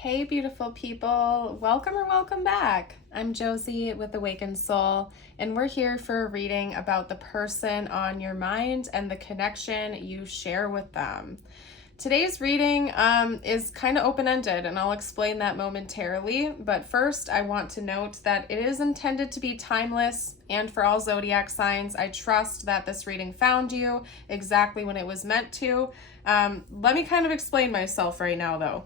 Hey, beautiful people. Welcome or welcome back. I'm Josie with Awakened Soul, and we're here for a reading about the person on your mind and the connection you share with them. Today's reading is kind of open-ended, and I'll explain that momentarily. But first, I want to note that it is intended to be timeless, and for all zodiac signs, I trust that this reading found you exactly when it was meant to. Let me kind of explain myself right now, though.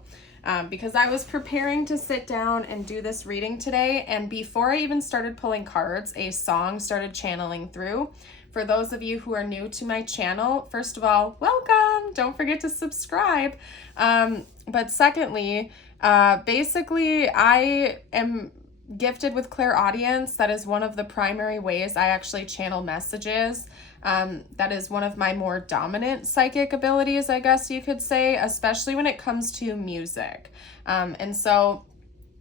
Because I was preparing to sit down and do this reading today, and before I even started pulling cards, a song started channeling through. For those of you who are new to my channel, first of all, welcome! Don't forget to subscribe. But secondly, basically, I am gifted with clairaudience. That is one of the primary ways I actually channel messages. That is one of my more dominant psychic abilities, I guess you could say, especially when it comes to music. And so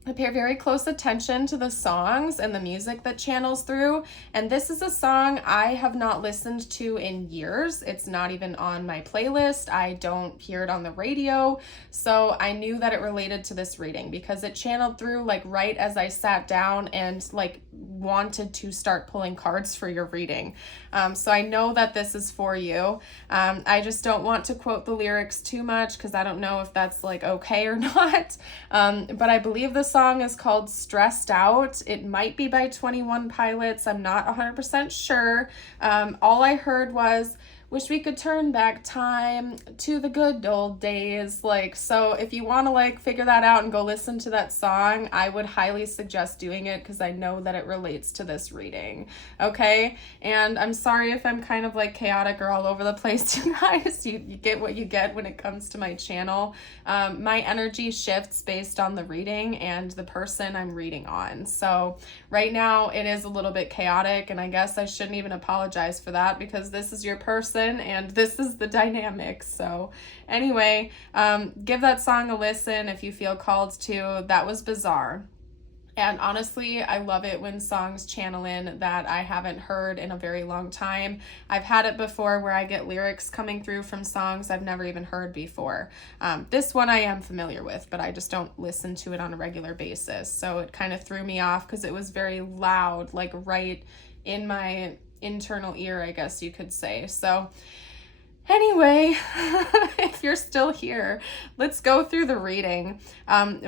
I pay very close attention to the songs and the music that channels through. And this is a song I have not listened to in years. It's not even on my playlist. I don't hear it on the radio. So I knew that it related to this reading because it channeled through like right as I sat down and like wanted to start pulling cards for your reading. So I know that this is for you. I just don't want to quote the lyrics too much because I don't know if that's like okay or not. But I believe the song is called Stressed Out. It might be by 21 Pilots. I'm not 100% sure. All I heard was, wish we could turn back time to the good old days. Like, so if you want to like figure that out and go listen to that song, I would highly suggest doing it because I know that it relates to this reading. Okay. And I'm sorry if I'm kind of like chaotic or all over the place, you guys. You get what you get when it comes to my channel. My energy shifts based on the reading and the person I'm reading on. So right now it is a little bit chaotic, and I guess I shouldn't even apologize for that because this is your person and this is the dynamic. So anyway, give that song a listen if you feel called to. That was bizarre. And honestly, I love it when songs channel in that I haven't heard in a very long time. I've had it before where I get lyrics coming through from songs I've never even heard before. This one I am familiar with, but I just don't listen to it on a regular basis. So it kind of threw me off because it was very loud, like right in my internal ear, I guess you could say. So anyway, if you're still here, let's go through the reading.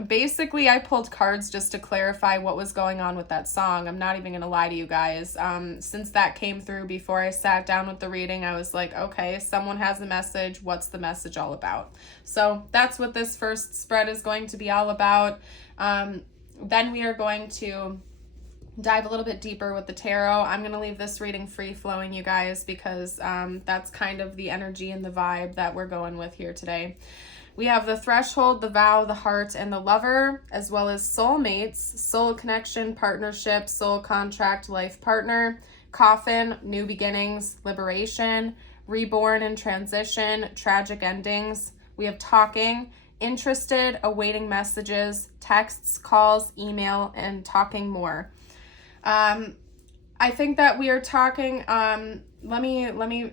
Basically, I pulled cards just to clarify what was going on with that song. I'm not even going to lie to you guys. Since that came through before I sat down with the reading, I was like, okay, someone has a message. What's the message all about? So that's what this first spread is going to be all about. Then we are going to dive a little bit deeper with the tarot. I'm going to leave this reading free flowing, you guys, because that's kind of the energy and the vibe that we're going with here today. We have the threshold, the vow, the heart, and the lover, as well as soulmates, soul connection, partnership, soul contract, life partner, coffin, new beginnings, liberation, reborn and transition, tragic endings. We have talking, interested, awaiting messages, texts, calls, email, and talking more. I think that we are talking, let me,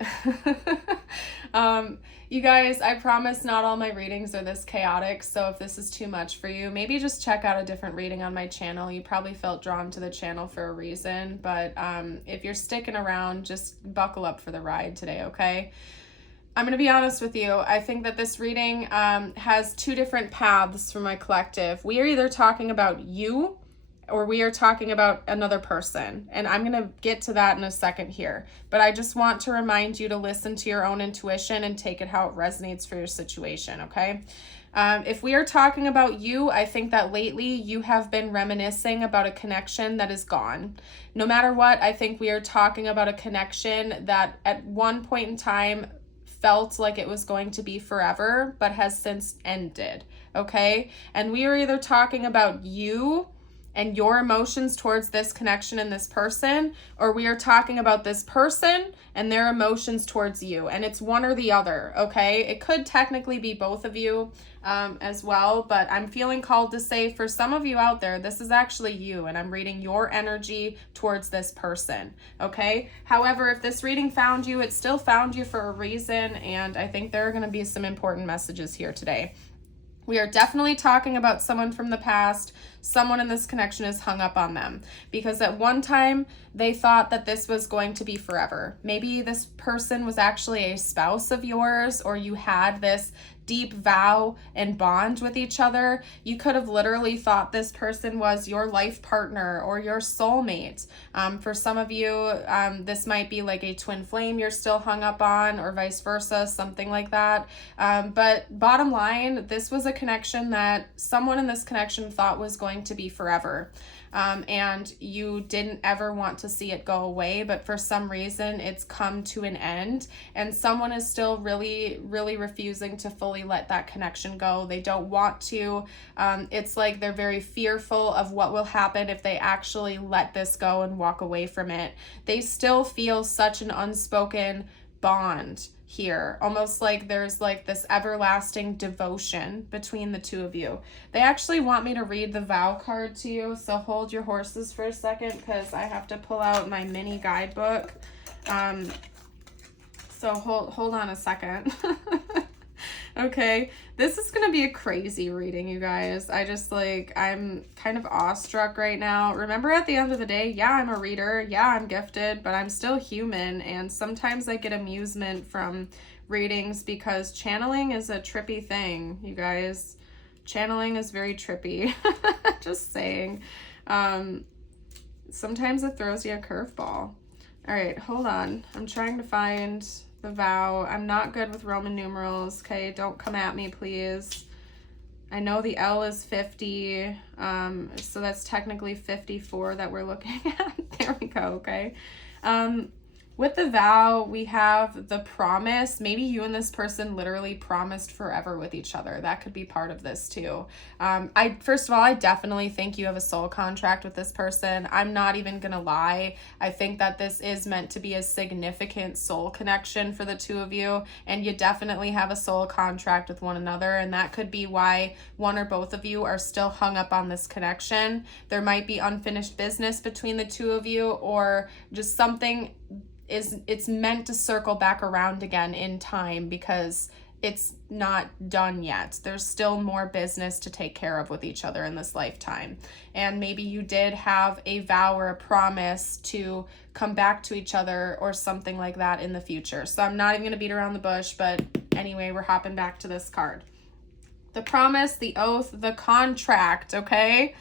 you guys, I promise not all my readings are this chaotic. So if this is too much for you, maybe just check out a different reading on my channel. You probably felt drawn to the channel for a reason, but, if you're sticking around, just buckle up for the ride today. Okay. I'm going to be honest with you. I think that this reading, has two different paths for my collective. We are either talking about you or we are talking about another person. And I'm going to get to that in a second here. But I just want to remind you to listen to your own intuition and take it how it resonates for your situation, okay? If we are talking about you, I think that lately you have been reminiscing about a connection that is gone. No matter what, I think we are talking about a connection that at one point in time felt like it was going to be forever, but has since ended, okay? And we are either talking about you and your emotions towards this connection and this person, or we are talking about this person and their emotions towards you. And it's one or the other, okay? It could technically be both of you as well, but I'm feeling called to say for some of you out there, this is actually you, and I'm reading your energy towards this person, okay? However, if this reading found you, it still found you for a reason, and I think there are going to be some important messages here today. We are definitely talking about someone from the past. Someone in this connection is hung up on them because at one time they thought that this was going to be forever. Maybe this person was actually a spouse of yours, or you had this deep vow and bond with each other. You could have literally thought this person was your life partner or your soulmate. For some of you, this might be like a twin flame you're still hung up on, or vice versa, something like that. But bottom line, this was a connection that someone in this connection thought was going to be forever. And you didn't ever want to see it go away, but for some reason it's come to an end, and someone is still really, really refusing to fully let that connection go. They don't want to. It's like they're very fearful of what will happen if they actually let this go and walk away from it. They still feel such an unspoken bond here, almost like there's like this everlasting devotion between the two of you. They actually want me to read the vow card to you, so hold your horses for a second because I have to pull out my mini guidebook. So hold on a second. Okay, this is gonna be a crazy reading, you guys. I'm kind of awestruck right now. Remember, at the end of the day, yeah, I'm a reader, yeah, I'm gifted, but I'm still human, and sometimes I get amusement from readings because channeling is a trippy thing, you guys. Channeling is very trippy. Just saying. Sometimes it throws you a curveball. All right, hold on. I'm trying to find the vow. I'm not good with Roman numerals. Okay, don't come at me, please. I know the L is 50, so that's technically 54 that we're looking at. There we go. Okay. With the vow, we have the promise. Maybe you and this person literally promised forever with each other. That could be part of this too. First of all, I definitely think you have a soul contract with this person. I'm not even gonna lie. I think that this is meant to be a significant soul connection for the two of you, and you definitely have a soul contract with one another, and that could be why one or both of you are still hung up on this connection. There might be unfinished business between the two of you, or just something it's meant to circle back around again in time because it's not done yet. There's still more business to take care of with each other in this lifetime. And maybe you did have a vow or a promise to come back to each other or something like that in the future. So I'm not even going to beat around the bush, but anyway, we're hopping back to this card. The promise, the oath, the contract, okay?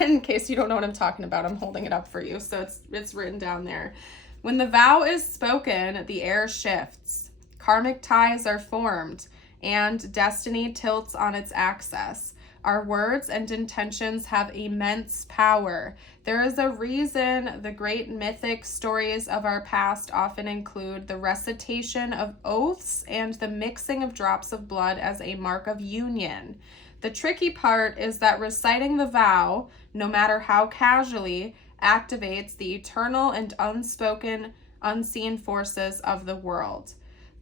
In case you don't know what I'm talking about, I'm holding it up for you, so it's written down there. When the vow is spoken, the air shifts, karmic ties are formed, and destiny tilts on its axis. Our words and intentions have immense power. There is a reason the great mythic stories of our past often include the recitation of oaths and the mixing of drops of blood as a mark of union. The tricky part is that reciting the vow, no matter how casually, activates the eternal and unspoken, unseen forces of the world.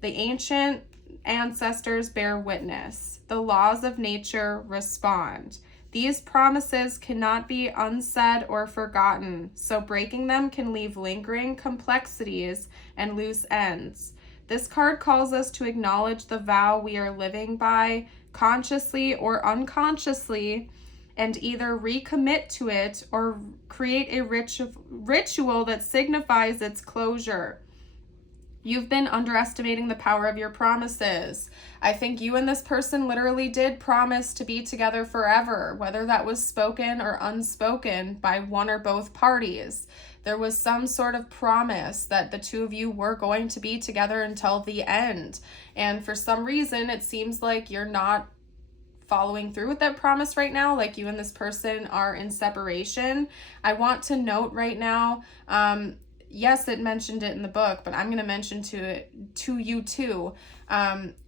The ancient ancestors bear witness. The laws of nature respond. These promises cannot be unsaid or forgotten, so breaking them can leave lingering complexities and loose ends. This card calls us to acknowledge the vow we are living by, consciously or unconsciously, and either recommit to it or create a ritual that signifies its closure. You've been underestimating the power of your promises. I think you and this person literally did promise to be together forever, whether that was spoken or unspoken by one or both parties. There was some sort of promise that the two of you were going to be together until the end. And for some reason, it seems like you're not following through with that promise right now, like you and this person are in separation. I want to note right now, yes, it mentioned it in the book, but I'm going to mention to you too.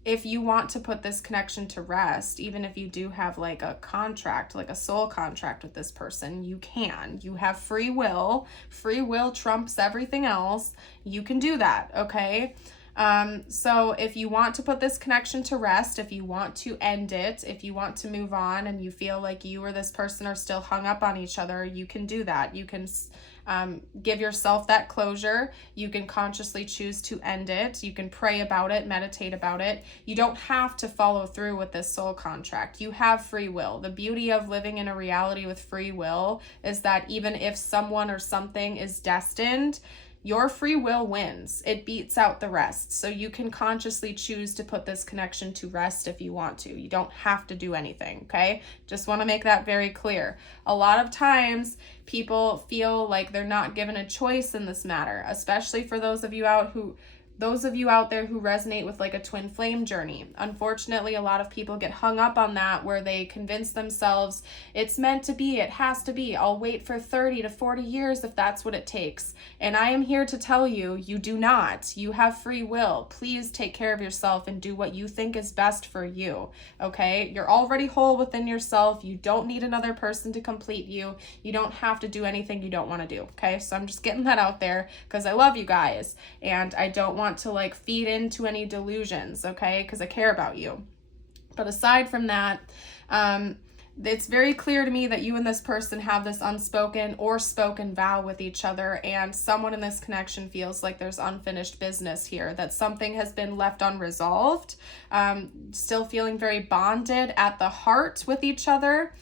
If you want to put this connection to rest, even if you do have like a contract, like a soul contract with this person, you can. You have free will. Free will trumps everything else. You can do that, okay? So if you want to put this connection to rest, if you want to end it, if you want to move on and you feel like you or this person are still hung up on each other, you can do that. You can give yourself that closure. You can consciously choose to end it. You can pray about it, meditate about it. You don't have to follow through with this soul contract. You have free will. The beauty of living in a reality with free will is that even if someone or something is destined, your free will wins. It beats out the rest. So you can consciously choose to put this connection to rest if you want to. You don't have to do anything, okay? Just want to make that very clear. A lot of times people feel like they're not given a choice in this matter, especially for those of you out there who resonate with like a twin flame journey. Unfortunately, a lot of people get hung up on that where they convince themselves it's meant to be, it has to be. I'll wait for 30 to 40 years if that's what it takes. And I am here to tell you, you do not. You have free will. Please take care of yourself and do what you think is best for you, okay? You're already whole within yourself. You don't need another person to complete you. You don't have to do anything you don't want to do, okay? So I'm just getting that out there because I love you guys and I don't want to like feed into any delusions, okay? Because I care about you. But aside from that, it's very clear to me that you and this person have this unspoken or spoken vow with each other, and someone in this connection feels like there's unfinished business here, that something has been left unresolved, still feeling very bonded at the heart with each other.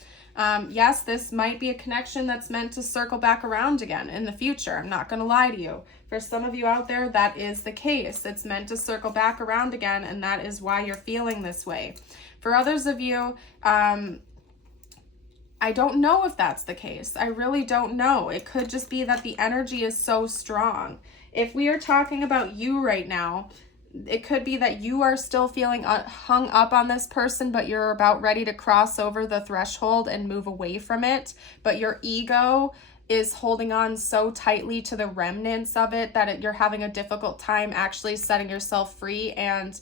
Yes, this might be a connection that's meant to circle back around again in the future. I'm not going to lie to you. For some of you out there, that is the case. It's meant to circle back around again, and that is why you're feeling this way. For others of you, I don't know if that's the case. I really don't know. It could just be that the energy is so strong. If we are talking about you right now, it could be that you are still feeling hung up on this person, but you're about ready to cross over the threshold and move away from it. But your ego is holding on so tightly to the remnants of it that you're having a difficult time actually setting yourself free and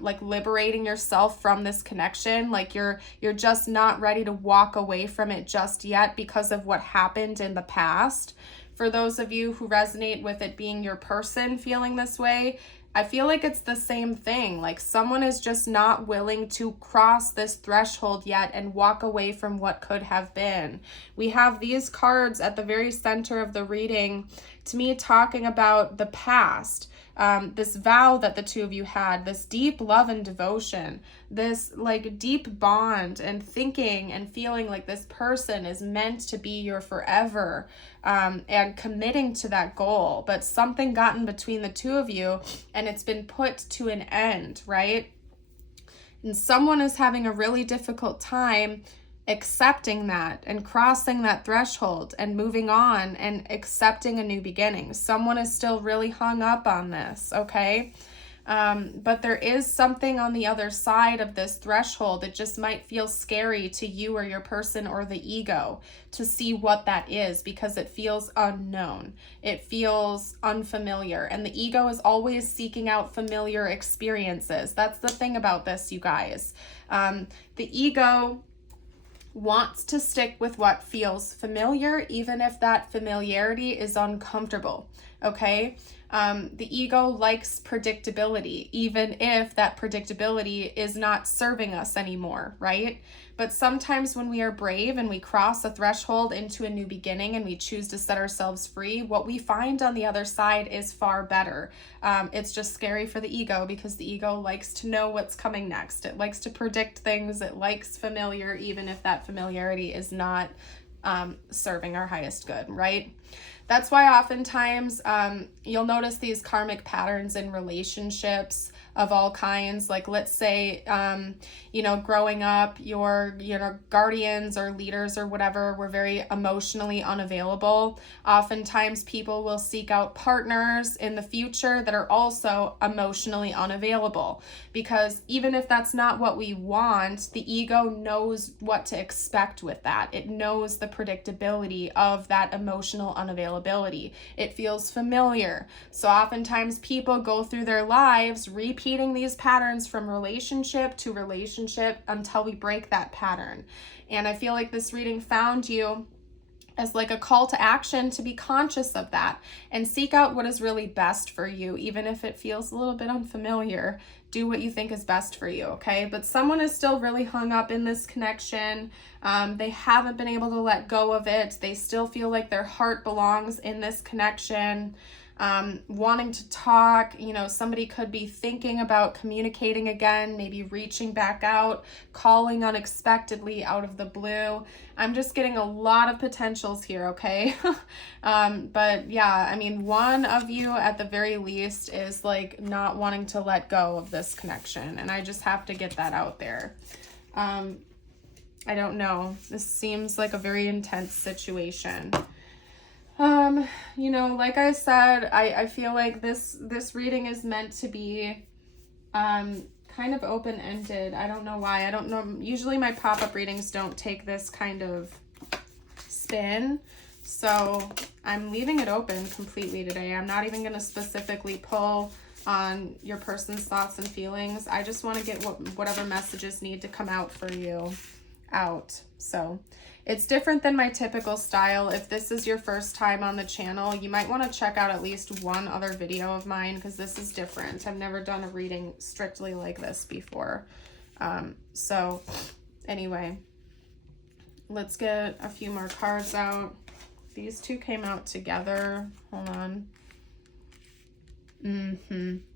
like liberating yourself from this connection. Like you're just not ready to walk away from it just yet because of what happened in the past. For those of you who resonate with it being your person feeling this way, I feel like it's the same thing. Like someone is just not willing to cross this threshold yet and walk away from what could have been. We have these cards at the very center of the reading, to me, talking about the past. This vow that the two of you had, this deep love and devotion, this like deep bond and thinking and feeling like this person is meant to be your forever, and committing to that goal. But something got in between the two of you and it's been put to an end, right? And someone is having a really difficult time accepting that and crossing that threshold and moving on and accepting a new beginning. Someone is still really hung up on this, okay? But there is something on the other side of this threshold. It just might feel scary to you or your person or the ego to see what that is because it feels unknown. It feels unfamiliar. And the ego is always seeking out familiar experiences. That's the thing about this, you guys. The ego wants to stick with what feels familiar, even if that familiarity is uncomfortable, okay? The ego likes predictability, even if that predictability is not serving us anymore, right? But sometimes when we are brave and we cross a threshold into a new beginning and we choose to set ourselves free, what we find on the other side is far better. It's just scary for the ego because the ego likes to know what's coming next. It likes to predict things. It likes familiar, even if that familiarity is not serving our highest good, right? That's why oftentimes you'll notice these karmic patterns in relationships of all kinds. Like let's say, growing up, your guardians or leaders or whatever were very emotionally unavailable. Oftentimes people will seek out partners in the future that are also emotionally unavailable, because even if that's not what we want, the ego knows what to expect with that. It knows the predictability of that emotional unavailability. It feels familiar. So oftentimes people go through their lives repeating these patterns from relationship to relationship until we break that pattern. And I feel like this reading found you as like a call to action to be conscious of that and seek out what is really best for you, even if it feels a little bit unfamiliar. Do what you think is best for you, okay? But someone is still really hung up in this connection. They haven't been able to let go of it. They still feel like their heart belongs in this connection. Wanting to talk, you know, somebody could be thinking about communicating again, maybe reaching back out, calling unexpectedly out of the blue. I'm just getting a lot of potentials here, okay? But yeah, I mean, one of you at the very least is like not wanting to let go of this connection, and I just have to get that out there. I don't know. This seems like a very intense situation. You know, like I said, I feel like this reading is meant to be kind of open-ended. I don't know why. I don't know. Usually my pop-up readings don't take this kind of spin. So I'm leaving it open completely today. I'm not even going to specifically pull on your person's thoughts and feelings. I just want to get whatever messages need to come out for you out. So it's different than my typical style. If this is your first time on the channel, you might want to check out at least one other video of mine, because this is different. I've never done a reading strictly like this before. So anyway, let's get a few more cards out. These two came out together. Hold on.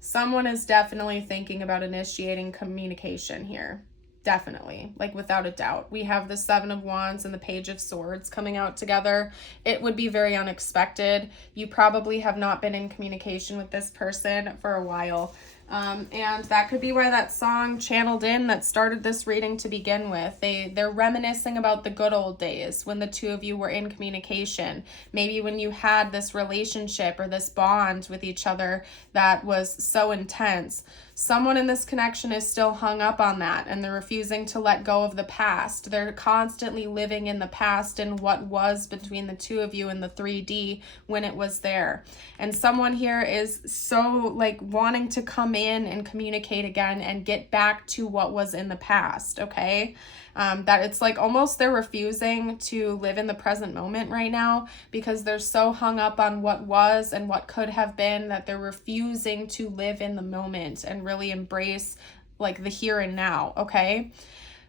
Someone is definitely thinking about initiating communication here. Definitely, like without a doubt. We have the Seven of Wands and the Page of Swords coming out together. It would be very unexpected. You probably have not been in communication with this person for a while. And that could be why that song channeled in that started this reading to begin with. They're reminiscing about the good old days when the two of you were in communication. Maybe when you had this relationship or this bond with each other that was so intense. Someone in this connection is still hung up on that, and they're refusing to let go of the past. They're constantly living in the past and what was between the two of you in the 3D when it was there. And someone here is so like wanting to come in and communicate again and get back to what was in the past, okay? That it's like almost they're refusing to live in the present moment right now because they're so hung up on what was and what could have been that they're refusing to live in the moment and really embrace like the here and now, okay?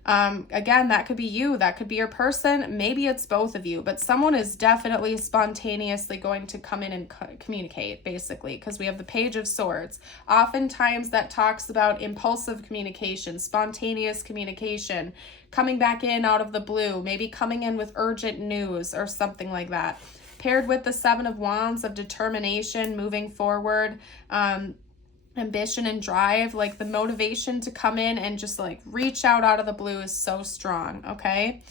Again, that could be you, that could be your person, maybe it's both of you, but someone is definitely spontaneously going to come in and communicate, basically, because we have the Page of Swords. Oftentimes that talks about impulsive communication, spontaneous communication, coming back in out of the blue, maybe coming in with urgent news or something like that. Paired with the Seven of Wands of determination, moving forward, ambition and drive, like the motivation to come in and just like reach out of the blue is so strong, okay?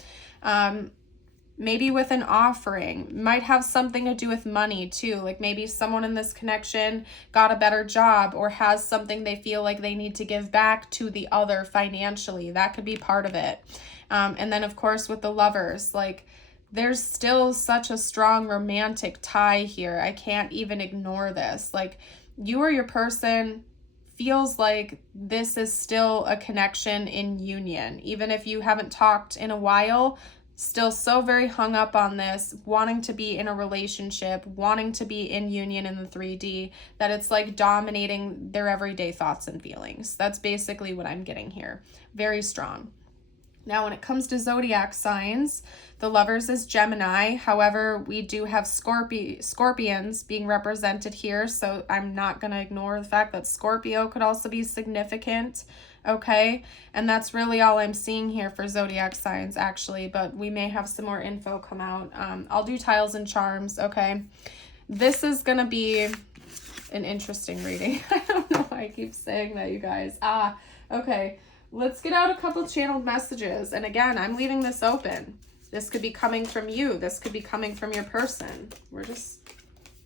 Maybe with an offering, might have something to do with money too. Like maybe someone in this connection got a better job or has something they feel like they need to give back to the other financially. That could be part of it. And then of course with the Lovers, like there's still such a strong romantic tie here. I can't even ignore this. Like you or your person feels like this is still a connection in union. Even if you haven't talked in a while, still so very hung up on this, wanting to be in a relationship, wanting to be in union in the 3D, that it's like dominating their everyday thoughts and feelings. That's basically what I'm getting here. Very strong. Now, when it comes to zodiac signs, the Lovers is Gemini. However, we do have Scorpions being represented here, so I'm not going to ignore the fact that Scorpio could also be significant, okay? And that's really all I'm seeing here for zodiac signs, actually, but we may have some more info come out. I'll do tiles and charms, okay? This is going to be an interesting reading. I don't know why I keep saying that, you guys. Okay. Let's get out a couple channeled messages. And again, I'm leaving this open. This could be coming from you. This could be coming from your person. We're just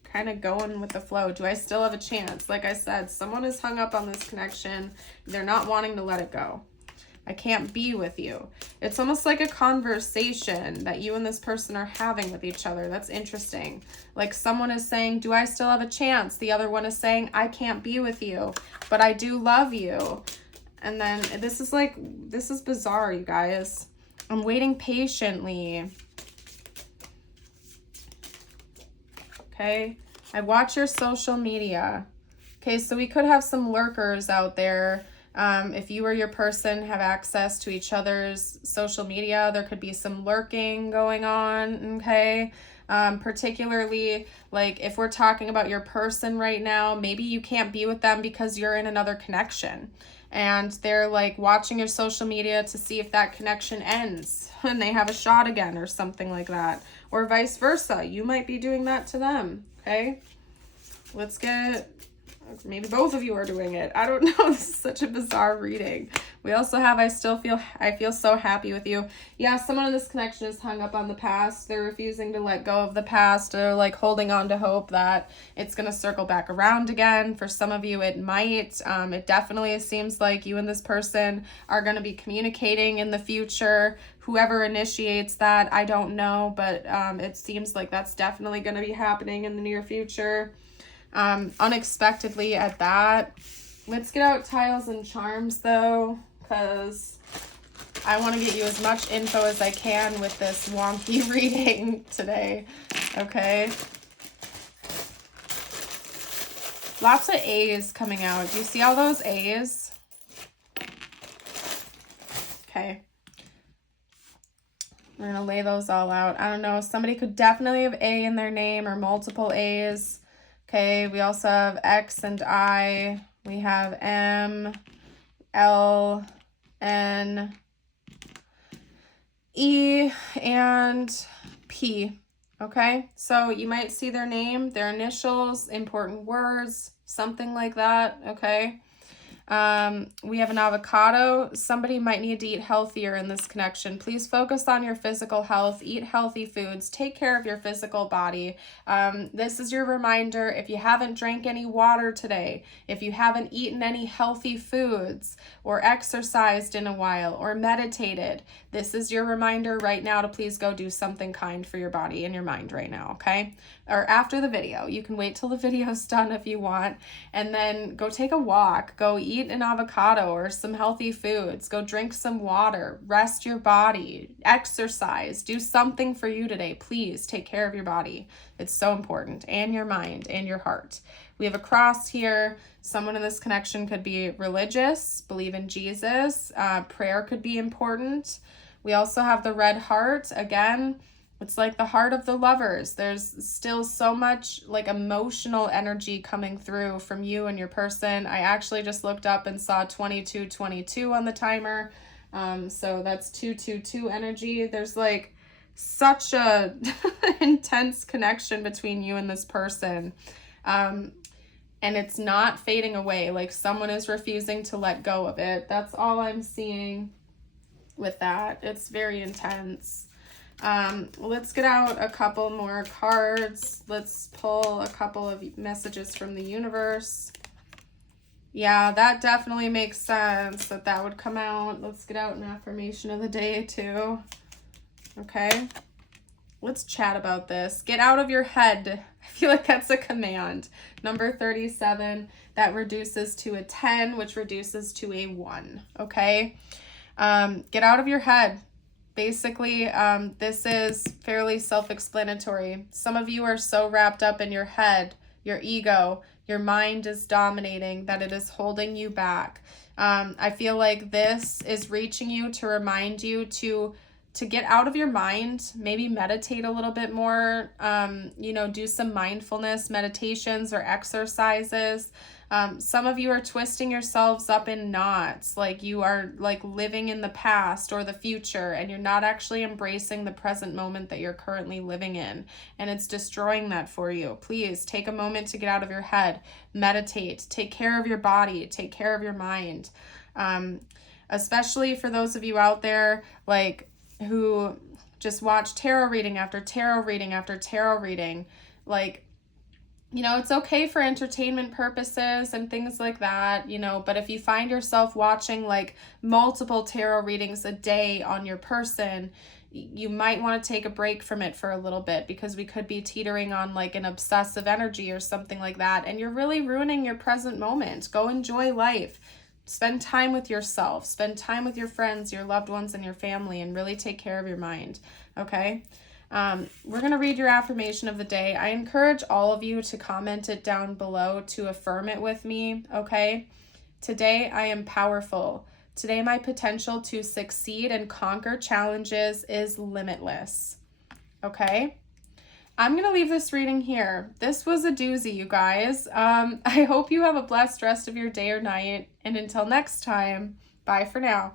kind of going with the flow. Do I still have a chance? Like I said, someone is hung up on this connection. They're not wanting to let it go. I can't be with you. It's almost like a conversation that you and this person are having with each other. That's interesting. Like someone is saying, do I still have a chance? The other one is saying, I can't be with you, but I do love you. And then this is bizarre, you guys. I'm waiting patiently. Okay. I watch your social media. Okay, so we could have some lurkers out there. If you or your person have access to each other's social media, there could be some lurking going on, okay? Particularly, like, if we're talking about your person right now, maybe you can't be with them because you're in another connection. And they're, like, watching your social media to see if that connection ends and they have a shot again or something like that. Or vice versa. You might be doing that to them, okay? Let's get... Maybe both of you are doing it. I don't know. This is such a bizarre reading. We also have, I feel so happy with you. Yeah, someone in this connection is hung up on the past. They're refusing to let go of the past. They're like holding on to hope that it's going to circle back around again. For some of you, it might. It definitely seems like you and this person are going to be communicating in the future. Whoever initiates that, I don't know, but it seems like that's definitely going to be happening in the near future. Unexpectedly at that. Let's get out tiles and charms though, because I want to get you as much info as I can with this wonky reading today. Okay. Lots of A's coming out. Do you see all those A's? Okay. We're going to lay those all out. I don't know. Somebody could definitely have A in their name or multiple A's. Okay, we also have X and I. We have M, L, N, E, and P. Okay, so you might see their name, their initials, important words, something like that. Okay. We have an avocado. Somebody might need to eat healthier in this connection. Please focus on your physical health, eat healthy foods, take care of your physical body. This is your reminder. If you haven't drank any water today, if you haven't eaten any healthy foods or exercised in a while or meditated, this is your reminder right now to please go do something kind for your body and your mind right now, okay? Or after the video. You can wait till the video's done if you want, and then go take a walk, go eat an avocado or some healthy foods, go drink some water, rest your body, exercise, do something for you today. Please take care of your body. It's so important, and your mind and your heart. We have a cross here. Someone in this connection could be religious, believe in Jesus. Prayer could be important. We also have the red heart. Again, it's like the heart of the lovers. There's still so much like emotional energy coming through from you and your person. I actually just looked up and saw 2222 on the timer. So that's 222 energy. There's like such a intense connection between you and this person. And it's not fading away. Like someone is refusing to let go of it. That's all I'm seeing with that. It's very intense. Let's get out a couple more cards. Let's pull a couple of messages from the universe. Yeah, that definitely makes sense that would come out. Let's get out an affirmation of the day too. Okay. Let's chat about this. Get out of your head. I feel like that's a command. Number 37, that reduces to a 10, which reduces to a 1. Okay. Get out of your head. Basically, this is fairly self-explanatory. Some of you are so wrapped up in your head, your ego, your mind is dominating that it is holding you back. I feel like this is reaching you to remind you to get out of your mind, maybe meditate a little bit more, do some mindfulness meditations or exercises. Some of you are twisting yourselves up in knots, like you are like living in the past or the future, and you're not actually embracing the present moment that you're currently living in, and it's destroying that for you. Please take a moment to get out of your head, meditate, take care of your body, take care of your mind. Especially for those of you out there like who just watch tarot reading after tarot reading after tarot reading, like, it's okay for entertainment purposes and things like that, but if you find yourself watching like multiple tarot readings a day on your person, you might want to take a break from it for a little bit, because we could be teetering on like an obsessive energy or something like that, and you're really ruining your present moment. Go enjoy life. Spend time with yourself. Spend time with your friends, your loved ones, and your family, and really take care of your mind, okay? We're going to read your affirmation of the day. I encourage all of you to comment it down below to affirm it with me, okay? Today, I am powerful. Today, my potential to succeed and conquer challenges is limitless, okay? I'm going to leave this reading here. This was a doozy, you guys. I hope you have a blessed rest of your day or night. And until next time, bye for now.